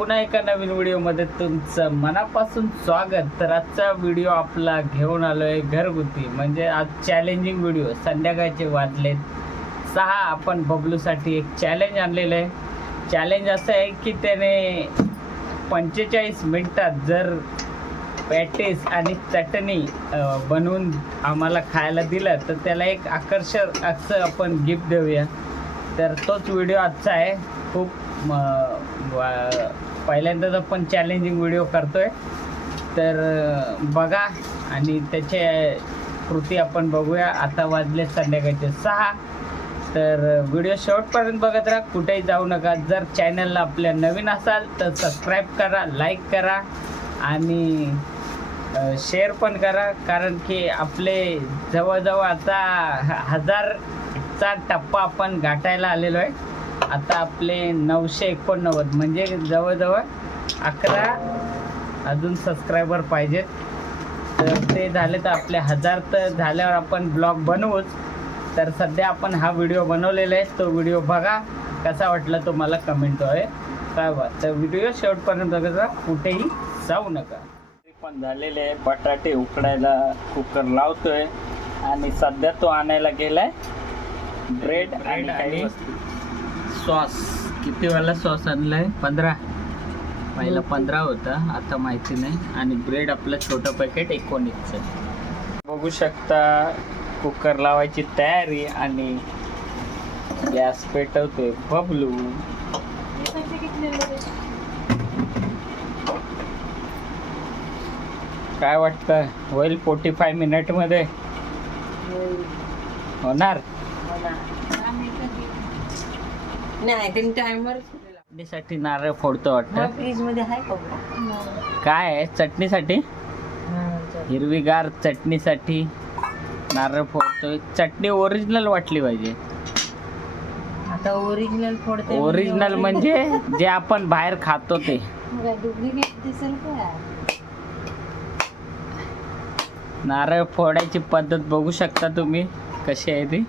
पुन्हा एका नवीन व्हिडिओमध्ये तुमचं मनापासून स्वागत. तर आजचा व्हिडिओ आपला घेऊन आलो आहे घरगुती, म्हणजे आज चॅलेंजिंग व्हिडिओ. संध्याकाळचे वाजलेत 6. आपण बबलूसाठी एक चॅलेंज आणलेलं आहे. चॅलेंज असं आहे की त्याने 45 मिनिटात जर पॅटीस आणि चटणी बनवून आम्हाला खायला दिलं तर त्याला एक आकर्षक असं आपण गिफ्ट देऊया. तर तोच व्हिडिओ आजचा आहे. खूप पहिल्यांदाच आपण चॅलेंजिंग व्हिडिओ करतोय, तर बघा आणि त्याचे कृती आपण बघूया. आता वाजले संध्याकाळचे 6. तर व्हिडिओ शेवटपर्यंत बघत राहा, कुठेही जाऊ नका. जर चॅनलला आपल्या नवीन असाल तर सबस्क्राईब करा, लाईक करा आणि शेअर पण करा, कारण की आपले जवळजवळ आता 1000चा टप्पा आपण गाठायला आलेलो आहे. आता आपले 989 म्हणजे जवळजवळ 11 अजून सबस्क्रायबर पाहिजेत. तर ते झाले तर आपले 1000 तर झाल्यावर आपण ब्लॉग बनवूच. तर सध्या आपण हा व्हिडिओ बनवलेला आहे, तो व्हिडिओ बघा. कसा वाटला तुम्हाला कमेंट आहे काय बा. तर व्हिडिओ शेवटपर्यंत बघा, कुठेही जाऊ नका. पण झालेले आहे. बटाटे उकडायला कुकर लावतोय आणि सध्या तो आणायला गेलाय ब्रेड आणि सॉस. किती वाला सॉस आणलाय? 15. पहिला 15 होता, आता माहिती नाही. आणि ब्रेड आपलं छोटं पॅकेट 19चं. बघू शकता कुकर लावायची तयारी आणि गॅस पेटवतोय बबलू. काय वाटतं होईल 45 मिनिटमध्ये? होणार नाही टाइमवर. चटणीसाठी नारळ फोडतो वाटतं. फ्रीज मध्ये आहे काय आहे चटणीसाठी? हिरवीगार चटणीसाठी नारळ फोडतोय. चटणी ओरिजिनल वाटली पाहिजे. आता ओरिजिनल फोडते. ओरिजिनल म्हणजे जे आपण बाहेर खातो ते. डुप्लिकेट दिसेल का? नारळ फोडायची पद्धत बघू शकता तुम्ही कशी आहे ती.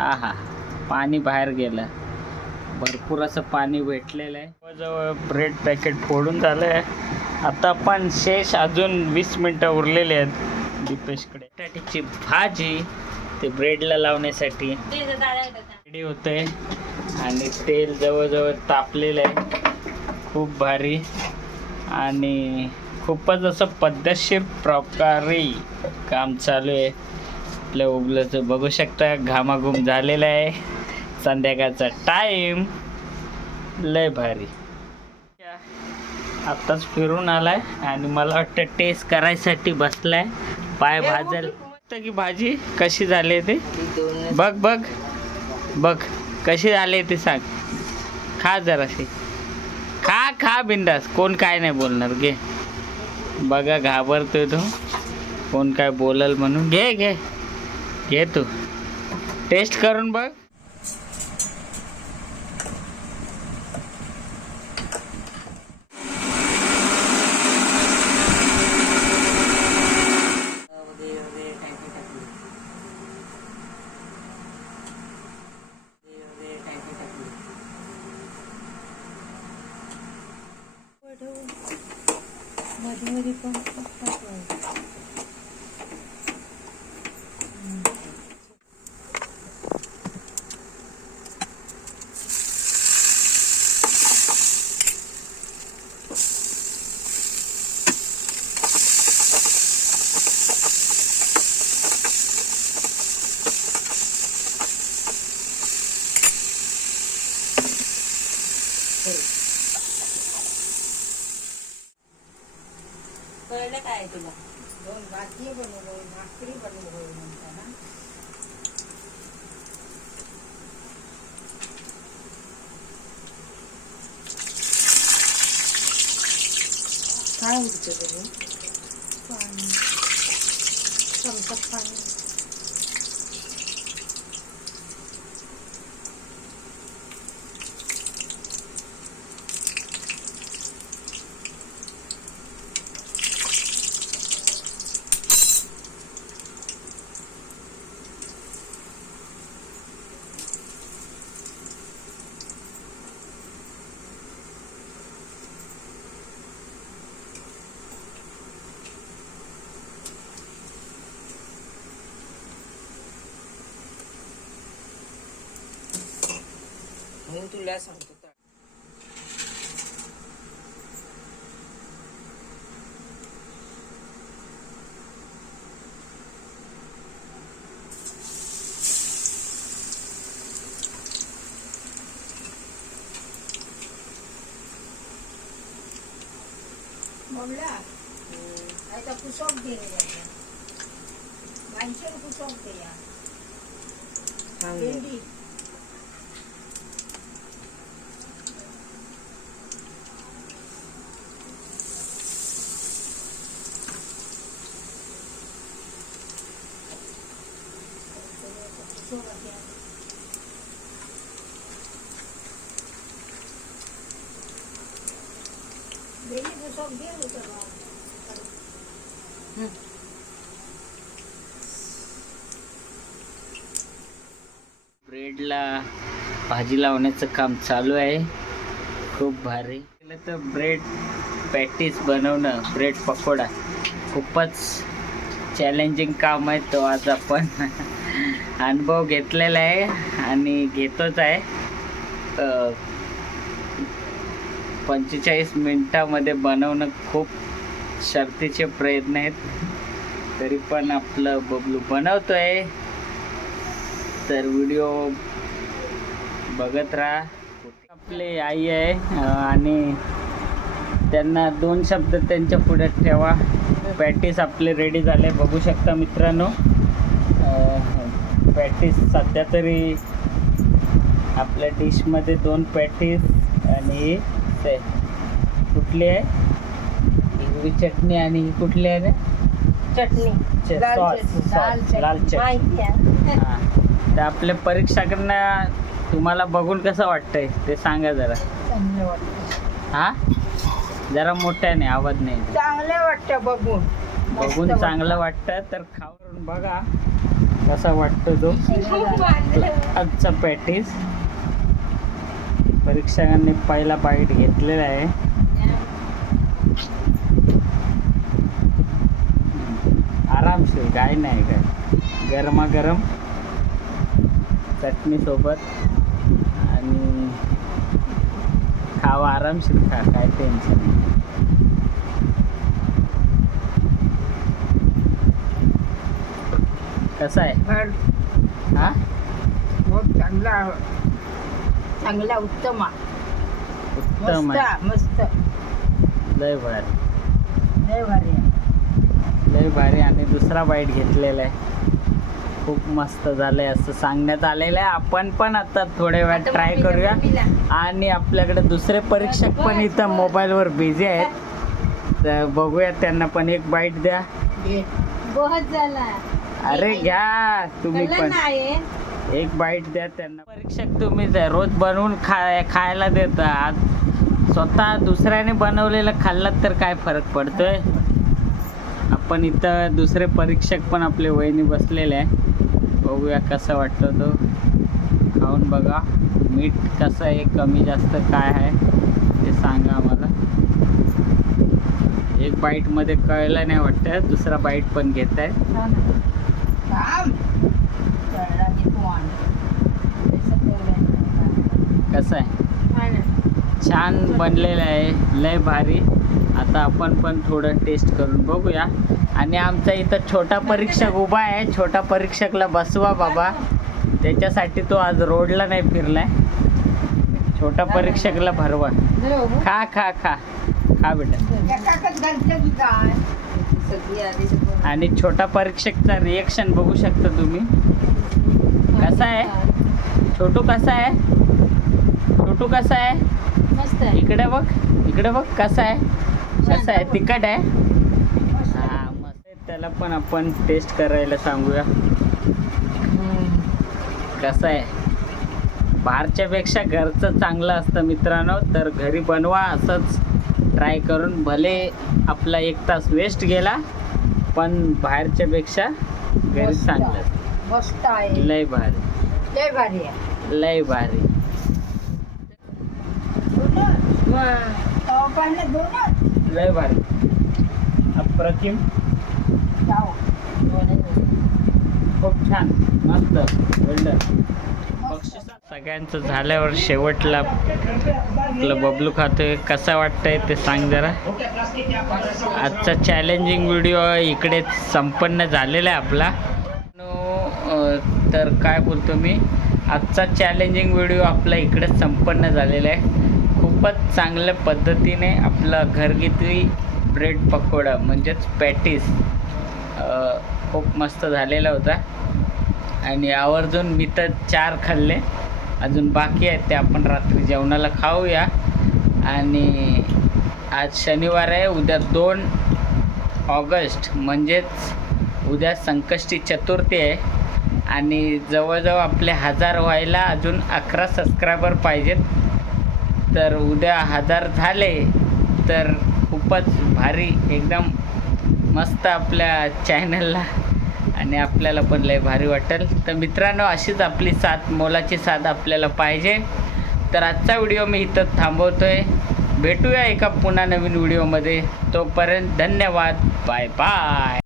आहा, पाणी बाहेर गेलं. भरपूर असं पाणी भेटलेलं आहे. जवळ ब्रेड पॅकेट फोडून झालं आहे. आता पण शेष अजून 20 मिनटं उरलेले आहेत दीपेशकडे. बटाट्याची भाजी ते ब्रेडला लावण्यासाठी रेडी होते आणि तेल जवळजवळ तापलेलं आहे. खूप भारी आणि खूपच असं पद्धतशीर प्रकारे काम चालू आहे. आपल्या उगलं बघू शकता, घामाघूम झालेला आहे. संध्याकाळचा टाईम लय भारी. आत्ताच फिरून आलाय आणि मला वाटतं टेस्ट करायसाठी बसलाय. पाय भाजल की भाजी कशी झाली ते बघ बघ बघ कशी झाली ते सांग. खा जराशी, खा खा बिंदास, कोण काय नाही बोलणार. घे बघा, घाबरतोय तो कोण काय बोलल म्हणून. घे घे घे, तू टेस्ट करून बघ. मध्ये पण कळलं काय तुला? 2 भाजी बनवलं, भाकरी बनवलं म्हणताना. काय उडतं तुम्ही? पाणी, चमचा पाणी. म्हणून तुला सांगतो तर. बोलला आता कुसोक दे माणसं कुसोक दे या भेंडी भेंडी कुसोक दे होतं ब्रेडला भाजी लावण्याचं काम चालू आहे. खूप भारी केलं तर ब्रेड पॅटीस बनवणं, ब्रेड पकोडा खूपच चॅलेंजिंग काम आहे. तो आज आपण अनुभव घेतलेला आहे आणि घेतोच आहे. 45 मिनिटामध्ये बनवणं खूप शर्तीचे प्रयत्न आहेत, तरी पण आपलं बबलू बनवतोय. तर व्हिडिओ बघत राहा. आपली आई आहे आणि त्यांना 2 शब्द त्यांच्या पुढे ठेवा. पॅटीस आपले रेडी झाले, बघू शकता मित्रांनो. पॅटीस सध्या तरी आपल्या डिशमध्ये 2 पॅटीस आणि ते कुठली आहे, हिरवी चटणी आणि ही कुठली आहे रे? चटणी लाल चटणी. हां, तर आपल्या परीक्षकांना तुम्हाला बघून कसं वाटतंय ते सांगा जरा. चांगलं वाटतं. हा, जरा मोठ्याने आवाज नाही. चांगलं वाटतं बघून. बघून चांगलं वाटतं तर खाऊन बघा कसा वाटतो तो आजचा पॅटीस. परीक्षकांनी पहिला बाईट घेतलेला आहे. आरामशीर, काय नाही काय, गरमागरम चटणी सोबत आणि खावा आरामशीर, खा, काय टेन्शन नाही. कसं आहे? हा, चांगला चांगला उत्तम उत्तम आहे. मस्त लय भारी, लय भारी लय भारी. आणि दुसरा बाईट घेतलेला आहे, खूप मस्त झालंय असं सांगण्यात आलेलं आहे. आपण पण आता थोड्या वेळात ट्राय करूया. आणि आपल्याकडे दुसरे परीक्षक पण इथं मोबाईलवर बिझी आहेत, तर बघूया, त्यांना पण एक बाईट द्या. बहुत झाला. अरे घ्या तुम्ही पण एक बाईट द्या त्यांना. परीक्षक तुम्हीच आहे, रोज बनवून खायला देता. आज स्वतः दुसऱ्याने बनवलेलं खाल्लं तर काय फरक पडतोय. आपण इथं दुसरे परीक्षक पण आपले वहिनी बसलेले आहे, बघूया कसं वाटतं तो. खाऊन बघा, मीठ कसं आहे, कमी जास्त काय आहे ते सांगा आम्हाला. एक बाईटमध्ये कळलं नाही वाटतं, दुसरा बाईट पण घेत आहे. कसं आहे? छान बनलेलं आहे, लय भारी. आता आपण पण थोडं टेस्ट करून बघूया. आणि आमचा इथं छोटा परीक्षक उभा आहे, छोटा परीक्षकला बसवा बाबा, त्याच्यासाठी तो आज रोडला नाही फिरलाय. छोटा परीक्षकला भरवा. खा खा खा खा बेटा. आणि छोटा परीक्षकचा रिएक्शन बघू शकता तुम्ही. कसा आहे छोटू, कसा आहे छोटू, कसा आहे? मस्त. इकडे बघ, इकडे बघ, कसा आहे, कसा आहे? तिखट आहे? हां, मस्त. त्याला पण आपण टेस्ट करायला सांगूया कसं आहे. बाहेरच्यापेक्षा घरचं चांगलं असतं मित्रांनो, तर घरी बनवा असंच ट्राय करून. भले आपला 1 तास वेस्ट गेला, पण बाहेरच्यापेक्षा घरी चांगलं. मस्त आहे, लय भारी, लय भारी आहे, लय भारी. लय भारी, अप्रतिम, खूप छान, मस्त, वेल्डर. बक्षीस सगळ्यांचं झाल्यावर शेवटला आपलं बबलू खातोय. कसा वाटतंय ते सांग जरा. आजचा चॅलेंजिंग व्हिडिओ इकडे संपन्न झालेला आहे आपला. तर काय बोलतो मी, आजचा चॅलेंजिंग व्हिडिओ आपला इकडे संपन्न झालेला आहे. खूपच चांगल्या पद्धतीने आपला घरगुती ब्रेड पकोडा म्हणजेच पॅटीस खूप मस्त झालेला होता. आणि आवर्जून मी तर 4 खाल्ले, अजून बाकी आहेत ते आपण रात्री जेवणाला खाऊया. आणि आज शनिवार आहे, उद्या 2 ऑगस्ट म्हणजेच उद्या संकष्टी चतुर्थी आहे. आणि जवळजवळ आपले 1000 व्हायला अजून 11 सबस्क्रायबर पाहिजेत. तर उद्या 1000 झाले तर खूपच भारी, एकदम मस्त आपल्या चॅनलला आणि आपल्याला पण लय भारी वाटेल. तर मित्रांनो, अशीच आपली साथ, मोलाची साथ आपल्याला पाहिजे. तर आजचा व्हिडिओ मी इथं थांबवतोय. भेटूया एका पुन्हा नवीन व्हिडिओमध्ये. तोपर्यंत धन्यवाद. Bye bye.